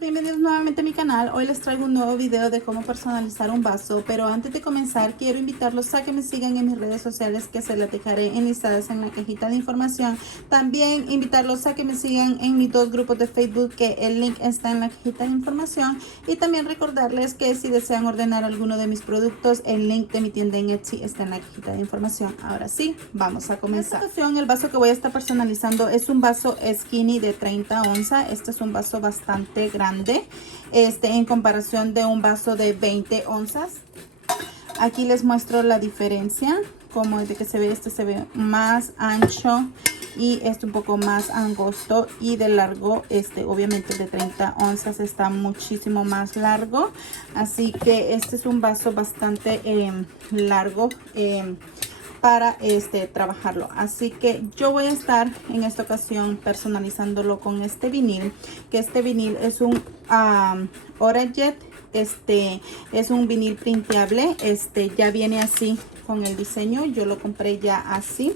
Bienvenidos nuevamente a mi canal. Hoy les traigo un nuevo video de cómo personalizar un vaso, pero antes de comenzar quiero invitarlos a que me sigan en mis redes sociales que se las dejaré enlistadas en la cajita de información. También invitarlos a que me sigan en mis dos grupos de Facebook, que el link está en la cajita de información, y también recordarles que si desean ordenar alguno de mis productos, el link de mi tienda en Etsy está en la cajita de información. Ahora sí, vamos a comenzar. En esta ocasión el vaso que voy a estar personalizando es un vaso skinny de 30 onzas. Este es un vaso bastante grande en comparación de un vaso de 20 onzas. Aquí les muestro la diferencia, como es de que se ve. Este se ve más ancho y este un poco más angosto, y de largo obviamente el de 30 onzas está muchísimo más largo, así que este es un vaso bastante largo para trabajarlo. Así que yo voy a estar en esta ocasión personalizándolo con este vinil, que este vinil es un Orajet. Es un vinil printeable. Ya viene así con el diseño. Yo lo compré ya así,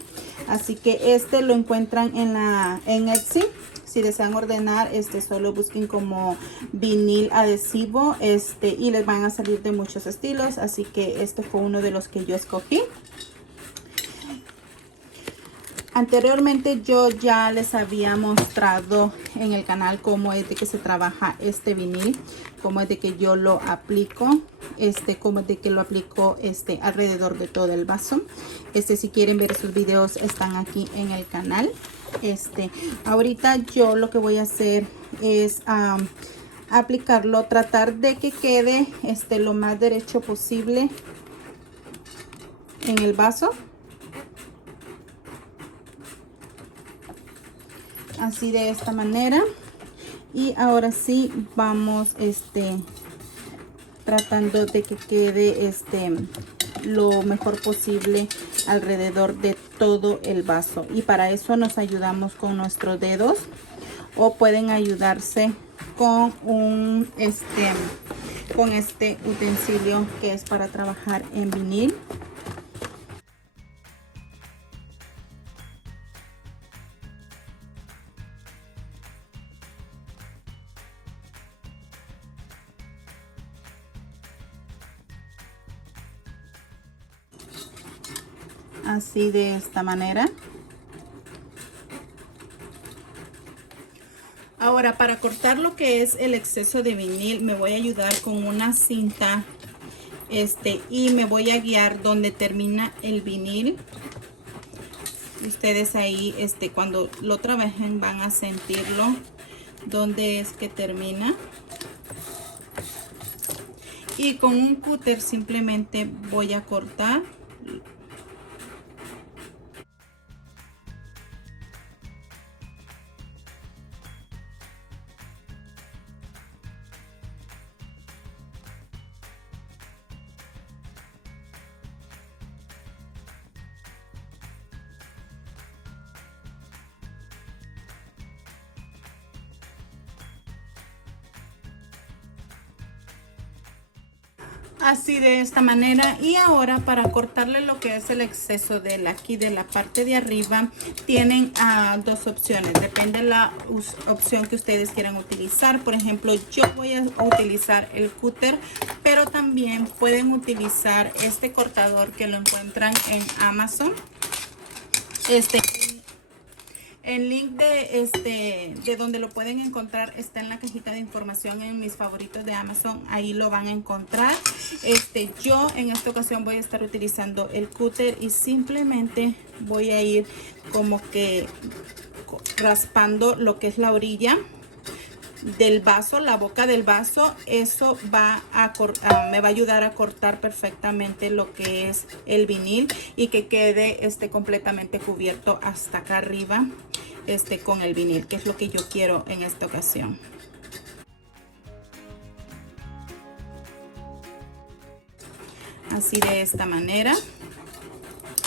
así que lo encuentran en Etsy. Si desean ordenar, solo busquen como vinil adhesivo, y les van a salir de muchos estilos, así que este fue uno de los que yo escogí. Anteriormente yo ya les había mostrado en el canal cómo es de que se trabaja este vinil, cómo es de que yo lo aplico, cómo es de que lo aplico alrededor de todo el vaso. Si quieren ver sus videos, están aquí en el canal. Ahorita yo lo que voy a hacer es aplicarlo, tratar de que quede lo más derecho posible en el vaso. Así, de esta manera. Y ahora sí vamos tratando de que quede lo mejor posible alrededor de todo el vaso, y para eso nos ayudamos con nuestros dedos, o pueden ayudarse con un con este utensilio que es para trabajar en vinil. Así, de esta manera. Ahora, para cortar lo que es el exceso de vinil, me voy a ayudar con una cinta y me voy a guiar donde termina el vinil. Ustedes ahí cuando lo trabajen van a sentirlo donde es que termina, y con un cúter simplemente voy a cortar. Así, de esta manera. Y ahora, para cortarle lo que es el exceso de aquí de la parte de arriba, tienen dos opciones, depende de la opción que ustedes quieran utilizar. Por ejemplo, yo voy a utilizar el cúter, pero también pueden utilizar este cortador que lo encuentran en Amazon. El link de donde lo pueden encontrar está en la cajita de información, en mis favoritos de Amazon. Ahí lo van a encontrar. Yo en esta ocasión voy a estar utilizando el cúter, y simplemente voy a ir como que raspando lo que es la orilla del vaso, la boca del vaso. Eso me va a ayudar a cortar perfectamente lo que es el vinil, y que quede completamente cubierto hasta acá arriba con el vinil, que es lo que yo quiero en esta ocasión. Así, de esta manera.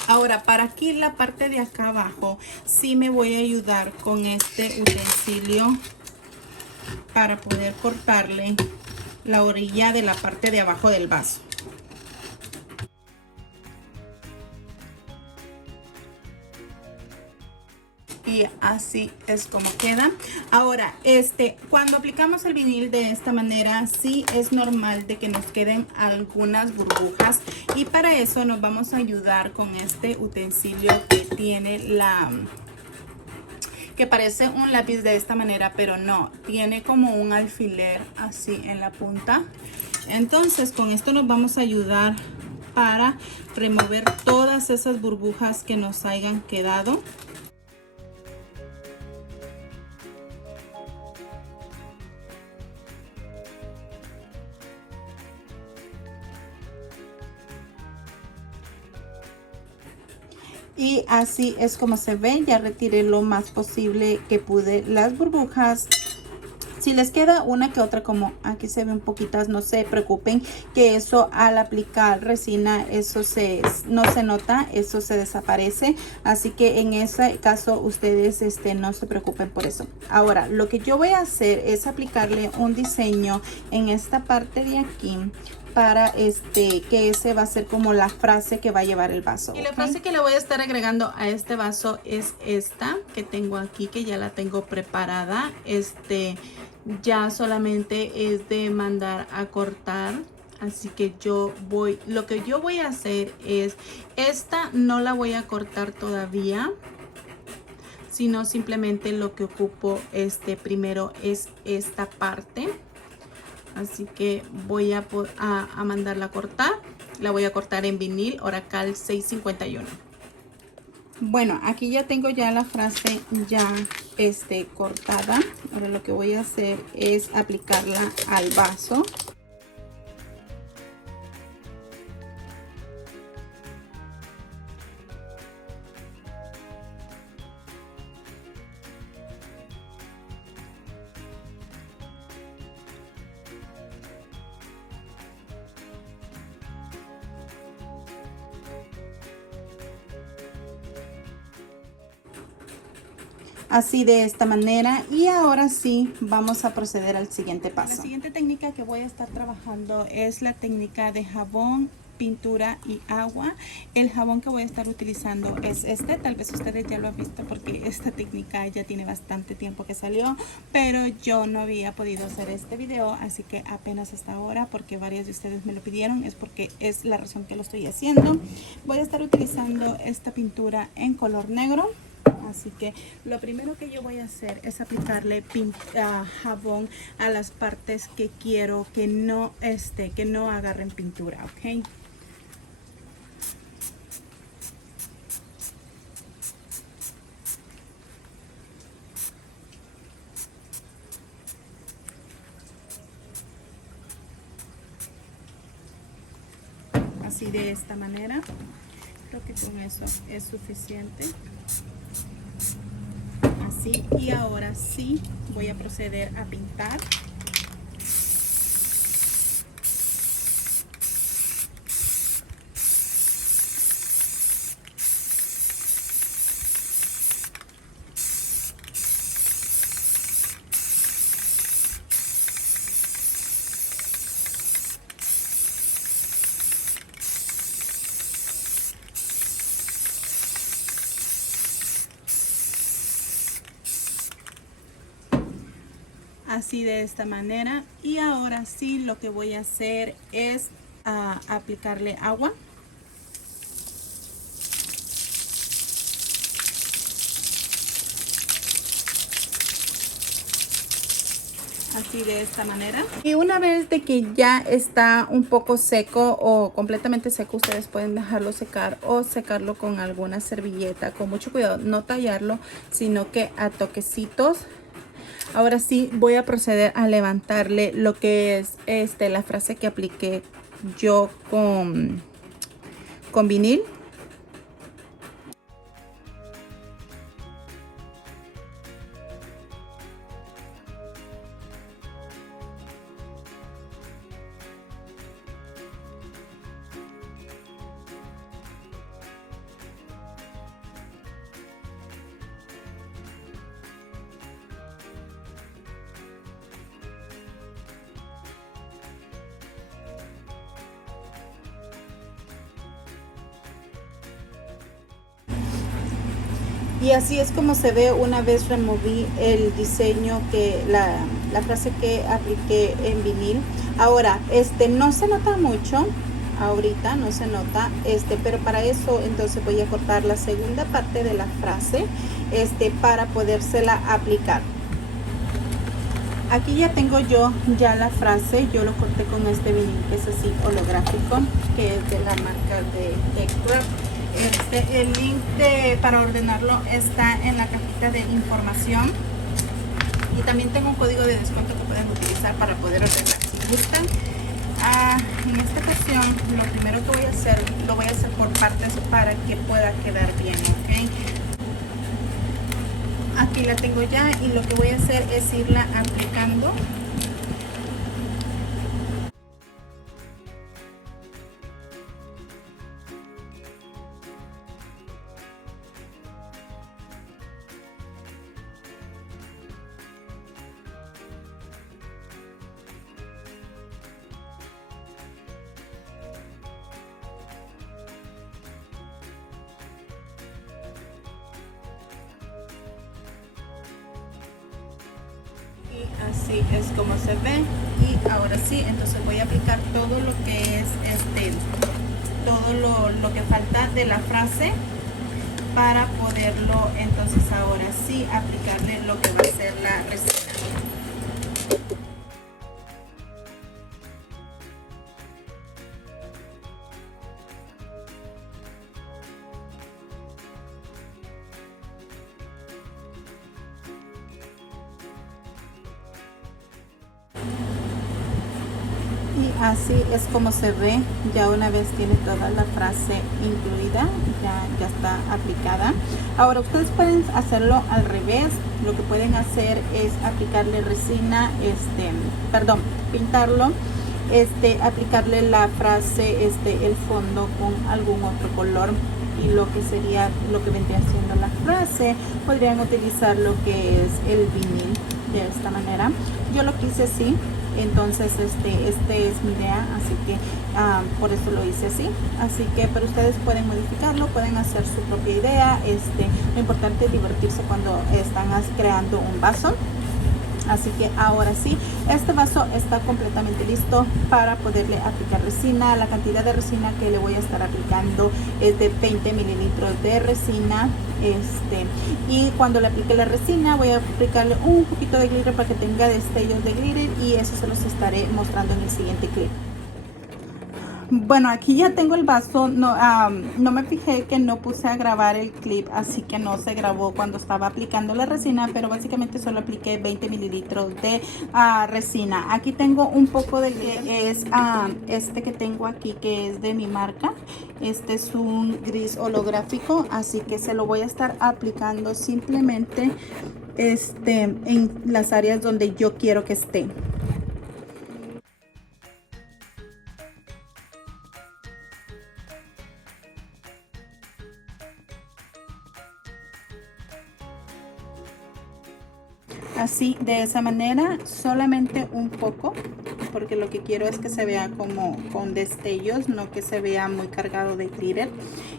Ahora, para aquí la parte de acá abajo, sí me voy a ayudar con este utensilio para poder cortarle la orilla de la parte de abajo del vaso. y así es como queda. Ahora, cuando aplicamos el vinil de esta manera, sí es normal de que nos queden algunas burbujas, y para eso nos vamos a ayudar con este utensilio que tiene que parece un lápiz de esta manera, pero no, tiene como un alfiler así en la punta. Entonces con esto nos vamos a ayudar para remover todas esas burbujas que nos hayan quedado. Y así es como se ve. Ya retiré lo más posible que pude las burbujas. Si les queda una que otra, como aquí se ven poquitas, no se preocupen, que eso al aplicar resina, eso no se nota, eso se desaparece. Así que en ese caso ustedes no se preocupen por eso. Ahora, lo que yo voy a hacer es aplicarle un diseño en esta parte de aquí, para que ese va a ser como la frase que va a llevar el vaso. Y la frase que le voy a estar agregando a este vaso es esta que tengo aquí, que ya la tengo preparada. Ya solamente es de mandar a cortar. Así que lo que yo voy a hacer es, esta no la voy a cortar todavía, sino simplemente lo que ocupo primero es esta parte. Así que voy a mandarla a cortar. La voy a cortar en vinil Oracal 651. Bueno, aquí ya tengo ya la frase ya cortada. Ahora lo que voy a hacer es aplicarla al vaso. Así de esta manera, y ahora sí vamos a proceder al siguiente paso. La siguiente técnica que voy a estar trabajando es la técnica de jabón, pintura y agua. El jabón que voy a estar utilizando es tal vez ustedes ya lo han visto porque esta técnica ya tiene bastante tiempo que salió, pero yo no había podido hacer este video, así que apenas hasta ahora, porque varias de ustedes me lo pidieron, es porque es la razón que lo estoy haciendo. Voy a estar utilizando esta pintura en color negro. Así que lo primero que yo voy a hacer es aplicarle jabón a las partes que quiero que no agarren pintura, ¿ok? Así de esta manera. Creo que con eso es suficiente. Así, y ahora sí voy a proceder a pintar. Así de esta manera, y ahora sí lo que voy a hacer es aplicarle agua. Así de esta manera, y una vez de que ya está un poco seco o completamente seco, ustedes pueden dejarlo secar o secarlo con alguna servilleta, con mucho cuidado, no tallarlo, sino que a toquecitos. Ahora sí voy a proceder a levantarle lo que es la frase que apliqué yo con vinil. Y así es como se ve una vez removí el diseño que la frase que apliqué en vinil. Ahora, no se nota mucho, ahorita no se nota, pero para eso entonces voy a cortar la segunda parte de la frase, para podérsela aplicar. Aquí ya tengo yo ya la frase, yo lo corté con este vinil que es así holográfico, que es de la marca de Craft. El link para ordenarlo está en la cajita de información, y también tengo un código de descuento que pueden utilizar para poder ordenar si gustan. En esta ocasión lo primero que voy a hacer, lo voy a hacer por partes para que pueda quedar bien, ¿ok? Aquí la tengo ya y lo que voy a hacer es irla aplicando. Y así es como se ve. Y ahora sí, entonces voy a aplicar todo lo que es todo lo que falta de la frase para poderlo entonces ahora sí aplicarle lo que va a ser la resina. Y así es como se ve ya una vez tiene toda la frase incluida, ya está aplicada. Ahora ustedes pueden hacerlo al revés. Lo que pueden hacer es aplicarle resina, pintarlo, aplicarle la frase, el fondo con algún otro color, y lo que sería lo que vendría siendo la frase podrían utilizar lo que es el vinil de esta manera. Yo lo quise así. Entonces es mi idea, así que por eso lo hice así. Así que, pero ustedes pueden modificarlo, pueden hacer su propia idea. Lo importante es divertirse cuando están creando un vaso. Así que ahora sí, este vaso está completamente listo para poderle aplicar resina. La cantidad de resina que le voy a estar aplicando es de 20 mililitros de resina. Y cuando le aplique la resina voy a aplicarle un poquito de glitter para que tenga destellos de glitter, y eso se los estaré mostrando en el siguiente clip. Bueno, aquí ya tengo el vaso. No me fijé que no puse a grabar el clip, así que no se grabó cuando estaba aplicando la resina, pero básicamente solo apliqué 20 mililitros de resina. Aquí tengo un poco de que es que tengo aquí, que es de mi marca. Este es un gris holográfico, así que se lo voy a estar aplicando simplemente en las áreas donde yo quiero que esté. Así, de esa manera, solamente un poco, porque lo que quiero es que se vea como con destellos, no que se vea muy cargado de glitter.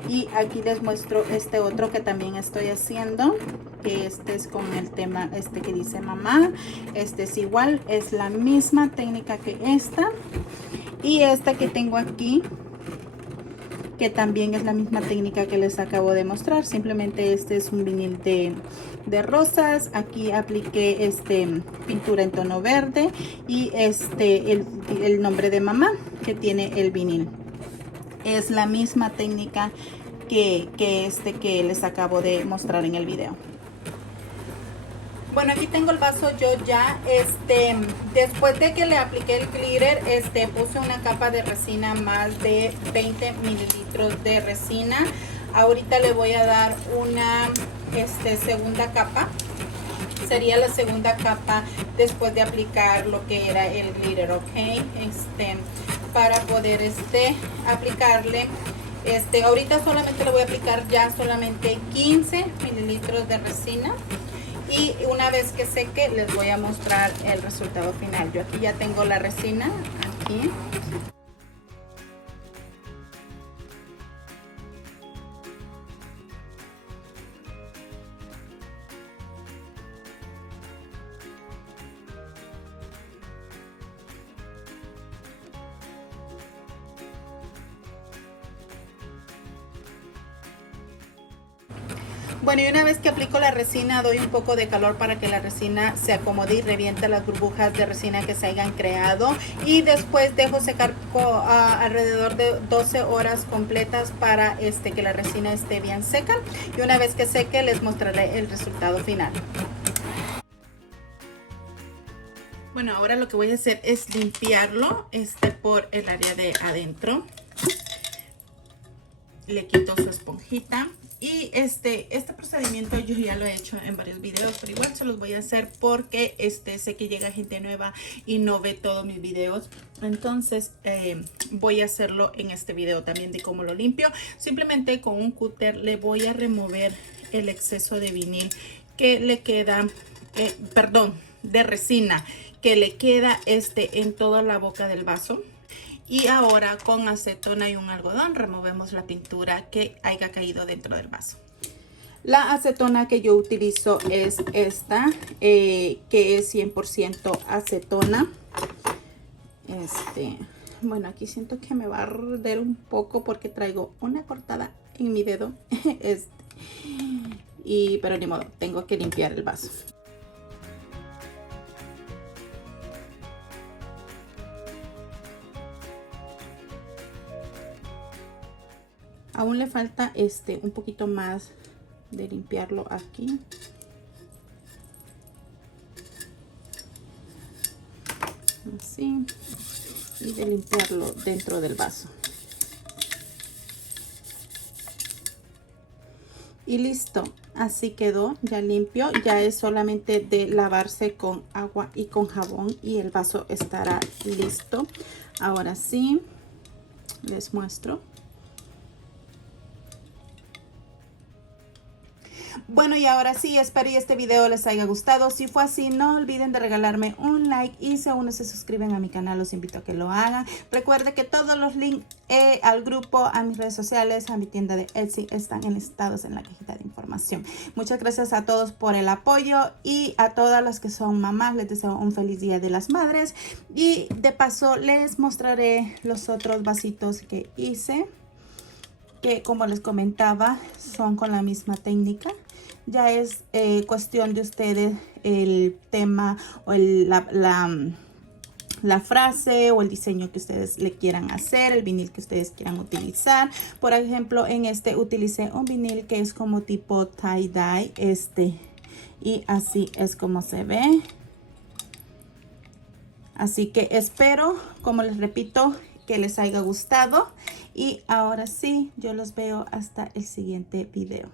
Y aquí les muestro este otro que también estoy haciendo, que es con el tema que dice mamá. Es igual, es la misma técnica que esta. Y esta que tengo aquí, que también es la misma técnica que les acabo de mostrar, simplemente este es un vinil de rosas. Aquí apliqué pintura en tono verde y el nombre de mamá que tiene el vinil. Es la misma técnica que les acabo de mostrar en el video. Bueno, aquí tengo el vaso yo ya, después de que le apliqué el glitter, puse una capa de resina, más de 20 mililitros de resina. Ahorita le voy a dar una segunda capa. Sería la segunda capa después de aplicar lo que era el glitter, ok. Para poder aplicarle, ahorita solamente le voy a aplicar ya solamente 15 mililitros de resina. Y una vez que seque les voy a mostrar el resultado final. Yo aquí ya tengo la resina aquí. Bueno, y una vez que aplico la resina, doy un poco de calor para que la resina se acomode y reviente las burbujas de resina que se hayan creado. Y después dejo secar alrededor de 12 horas completas para que la resina esté bien seca. Y una vez que seque, les mostraré el resultado final. Bueno, ahora lo que voy a hacer es limpiarlo por el área de adentro. Le quito su esponjita. Y este procedimiento yo ya lo he hecho en varios videos, pero igual se los voy a hacer porque sé que llega gente nueva y no ve todos mis videos. Entonces voy a hacerlo en este video también de cómo lo limpio. Simplemente con un cúter le voy a remover el exceso de vinil que le queda, de resina que le queda en toda la boca del vaso. Y ahora con acetona y un algodón removemos la pintura que haya caído dentro del vaso. La acetona que yo utilizo es esta, que es 100% acetona. Bueno, aquí siento que me va a arder un poco porque traigo una cortada en mi dedo. Pero ni modo, tengo que limpiar el vaso. Aún le falta un poquito más de limpiarlo aquí. Así. Y de limpiarlo dentro del vaso. Y listo. Así quedó, ya limpio. Ya es solamente de lavarse con agua y con jabón y el vaso estará listo. Ahora sí, les muestro. Bueno, y ahora sí, espero y este video les haya gustado. Si fue así, no olviden de regalarme un like y si aún no se suscriben a mi canal, los invito a que lo hagan. Recuerde que todos los links al grupo, a mis redes sociales, a mi tienda de Etsy están enlistados en la cajita de información. Muchas gracias a todos por el apoyo y a todas las que son mamás les deseo un feliz Día de las Madres. Y de paso les mostraré los otros vasitos que hice, que como les comentaba son con la misma técnica. Ya es cuestión de ustedes el tema o la frase o el diseño que ustedes le quieran hacer, el vinil que ustedes quieran utilizar. Por ejemplo, en utilicé un vinil que es como tipo tie-dye, y así es como se ve. Así que espero, como les repito, que les haya gustado. Y ahora sí, yo los veo hasta el siguiente video.